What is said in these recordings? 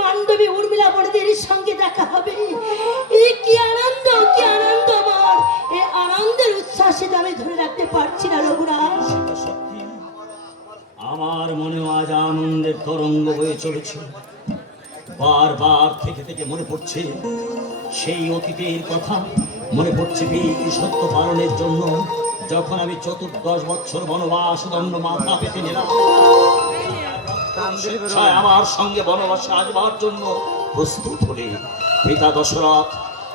মণ্ডপে উর্মিলা বড়দের সঙ্গে দেখা হবে। কি আনন্দ আমার! এই আনন্দের উচ্ছ্বাসে আমি ধরে রাখতে পারছি না রঘুনাথ। আমার মনে আজ আনন্দের তরঙ্গ হয়ে চলেছে। বারবার থেকে থেকে মনে পড়ছে সেই অতীতের কথা। মনে পড়ছে বীর সত্য পালনের জন্য যখন আমি 14 বছর বনবাস দণ্ড মাথা পেতে নিলাম। আমার সঙ্গে বনবাসে আসবার জন্য প্রস্তুত হলে পিতা দশরথ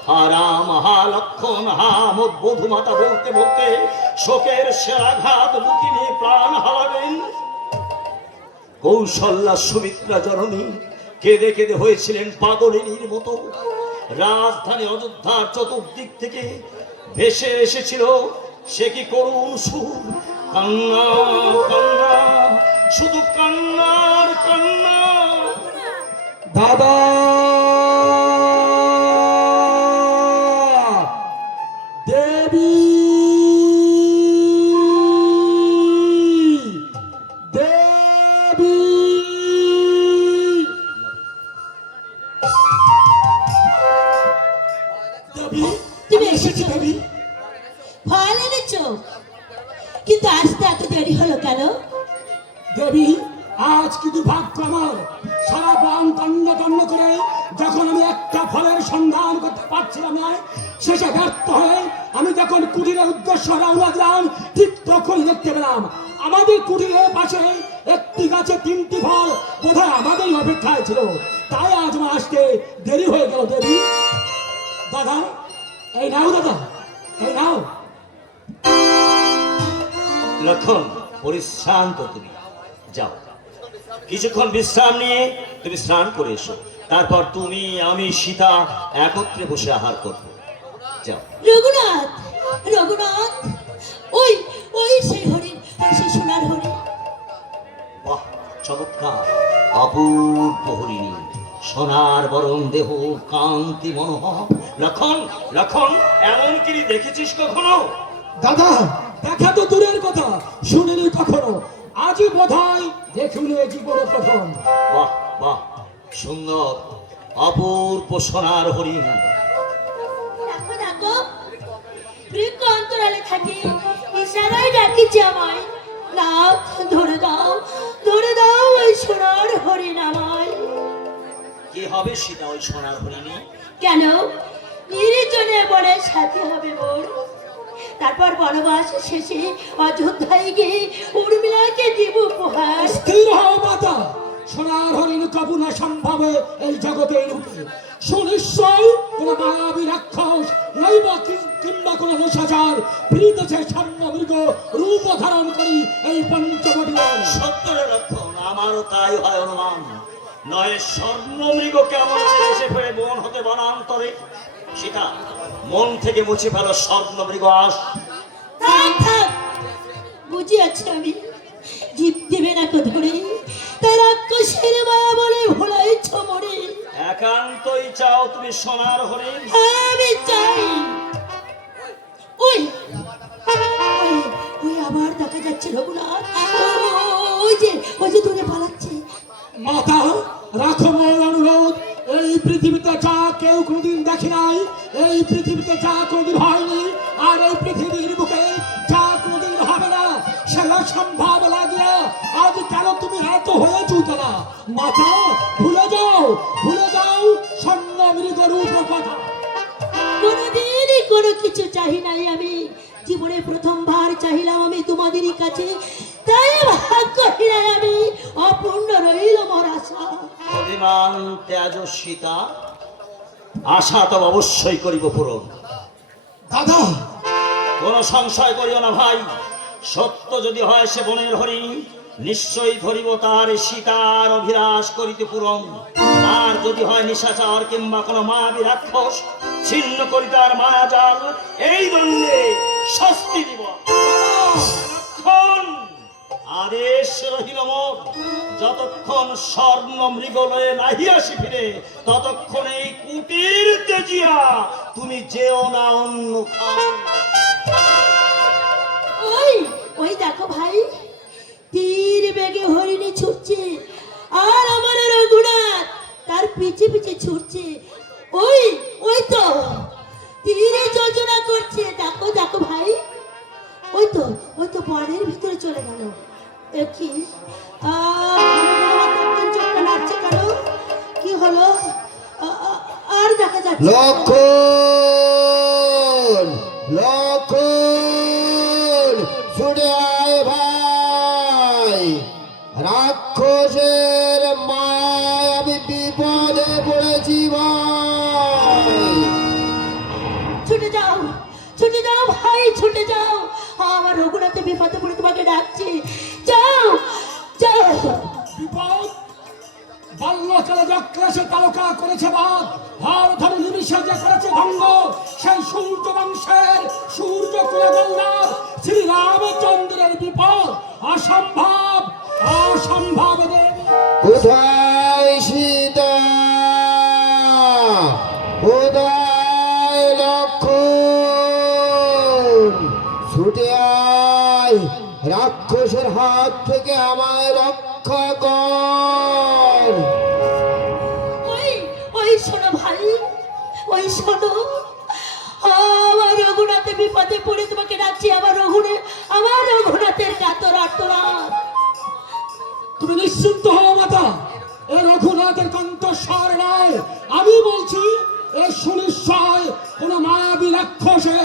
হা রাম হা লক্ষণ হা বধূমাতা বলতে বলতে শোকের সেরাঘাত বুকে নিয়ে প্রাণ হারাবেন। কৌশল্যা সুমিত্রা জননী কেঁদে কেঁদে হয়েছিলেন পাগলিনীর মতো। রাজধানী অযোধ্যার চতুর্দিক থেকে ভেসে এসেছিল সে কি করুণ সুর। কান্না কান্না, শুধু কান্নার কান্না। দাদা দেবী দেবী দেবী, তুমি এসেছো? দেবী ফল এনেছো, কিন্তু আসতে এত দেরি হলো কেন? দেবী, আজ কি দুর্ভাগ্য আমার! সারা বন তন্ন করে যখন আমি একটা ফলের সন্ধান করতে পারছিলাম না, শেষে ব্যর্থ হয়ে আমি যখন কুটিরের উদ্দেশ্য রওনা দিলাম, ঠিক তখন দেখতে পেলাম আমাদের কুটিরের পাশে একটি গাছে 3টি ফল বোধহয় আমাদেরই অপেক্ষায় ছিল। তাই আজ আমার আসতে দেরি হয়ে গেল। দেবী, দাদা এই নাও, দাদা এই নাও। লক্ষণ, পরিশ্রান্ত তুমি যাও, কিছুক্ষণ বিশ্রাম নিয়ে তুমি স্নান করে এসো। তারপর তুমি আমি সীতা একত্রে বসে আহার করবো। যাও। রঘুনাথ, রঘুনাথ, ওই ওই সেই হরিণ, সেই সোনার হরিণ। বাহ, চমৎকার, অপূর্ব হরিণী, সোনার বরণ দেহ, কান্তি মনোহর। লক্ষণ লক্ষণ, এমন কি দেখেছিস কখনো? দাদা, দেখা তো দূরের কথা, শুনিনি কখনো। আজই বোধহয় দেখিল এ জীবন প্রথম। বাহ বাহ, সুন্দর অপূর্ব সোনার হরিণ। দেখো দেখো, বৃক্ষ অন্তরালে থাকি, ইশারায় ডাকিছে আমায়। নাথ, ধরে দাও, ধরে দাও ওই সোনার হরিণ আমায়। কি হবে সীতা ওই সোনার হরিণী? কেন? নির্জনে বনের সাথে হবে মোর। তারপর বনবাস শেষে অযোধ্যায় গিয়ে উর্মিলাকে দিব উপহার। স্থির হও মাতা, সোনার হরিণ কবু না সম্ভব এই জগতে রূপে। সুনিশ্চয় কোন মায়াবী রাক্ষস নৈবা কিংবা কোন নেশাচার ফিরিতেছে স্বর্ণ মৃগ রূপ ধারণ করি এই পঞ্চবটি বন। সত্যের লক্ষণ, আমারও তাই হয় অনুমান। নয় স্বর্ণ মৃগ কেমন এসে ফেরে বন হতে বনান্তরে। সীতা, মন থেকে মুছে ফেলো স্বর্ণ মৃগ আস। থাক থাক, বুঝিয়াছি আমি, জীব দেবে না তো ধরে, তাই রাক্ষসের মায়া বলে ভোলাইছ মরে। একান্তই চাও তুমি সোনার হরিণ? আমি চাই। ওই ওই ওই আবার দেখা যাচ্ছে রঘুনাথ, ওই যে দূরে পালাচ্ছে। মাতা, রাখো মোর অনুরোধ। এই পৃথিবীতে যা কেউ কোনোদিন দেখে নাই, এই পৃথিবীতে যা কোনোদিন হয়নি, আর এই পৃথিবীর বুকে যা কোনোদিন হবে না, সেটা সম্ভব লাগিয়া আজ কেন তুমি এত হয়ে চুতলা? মাতা, ভুলে যাও স্বর্ণ মৃগ রূপ কথা। কোনোদিনই কোনো কিছু চাহি নাই আমি। জীবনে প্রথমবার চাহিলাম আমি তোমাদেরই কাছে, তাই ভাগ্য হিরায় আমি অপূর্ণ রইল মোর আশা। অভিমান ত্যাজ সীতা, আশা তো অবশ্যই করিব পূরণ। দাদা, কোন সংশয় করিও না ভাই, সত্য যদি হয় সে বনের হরিণ, নিশ্চয়ই ধরিব তার সীতার অভিলাষ করিতে পূরণ। আর যদি হয় নিশাচার কিংবা কোন মায়াবী রাক্ষস, ছিন্ন করি তার মায়াজাল, এই দণ্ডে শাস্তি দিব। আদেশ রহিল মোর, যতক্ষণ স্বর্ণ মৃগলয়ে নাহি আসি ফিরে, ততক্ষণ এই কুটির তেজিয়া তুমি যেও না অন্য খাও। ওই দেখো ভাই, তীর বেগে হরিণী ছুটছে, আর আমার রঘুনাথ তার পিছে পিছে ছুটছে। ওই ওই তো তীরে যোজনা করছে, দেখো দেখো ভাই, ওই তো বনের ভিতরে চলে গেল। এ কি চোখটা নাচছে কেন? কি হলো? আর দেখা যাচ্ছে না। লক্ষণ, লক্ষণ, ছুটে আয় ভাই, রাক্ষসের মায় আমি বিপদে পড়েছি ভাই। ছুটে যাও ভাই, ছুটে যাও, আমার রঘুনাথে বিপদে পড়ে তোমাকে ডাকছি, যাও যাও। বিপদ বাল্যকালে যক্রেশে তারকা করেছে বাদ, হার ধরে নিমিষে যে করেছে ভঙ্গ, সেই সূর্য বংশের সূর্য কুলে গৌরব শ্রী রামচন্দ্রের বিপদ অসম্ভব, অসম্ভব দেবী। কোথায় সীতা, কোথায় লক্ষণ, ছুটে আয়, রাক্ষসের হাত থেকে আমায় রক্ষা কর। ওই শোনো ভাই, ওই শোনো, আমার রঘুনাথে বিপদে পড়ে তোমাকে ডাকছি, আমার রঘুনাথের কাতর আর্তনাদ। তুমি নিশ্চিন্ত হও মাতা, এ রঘুনাথের কণ্ঠস্বর নয়, আমি বলছি এ সুনিশ্চয় কোন মায়াবী রাক্ষসের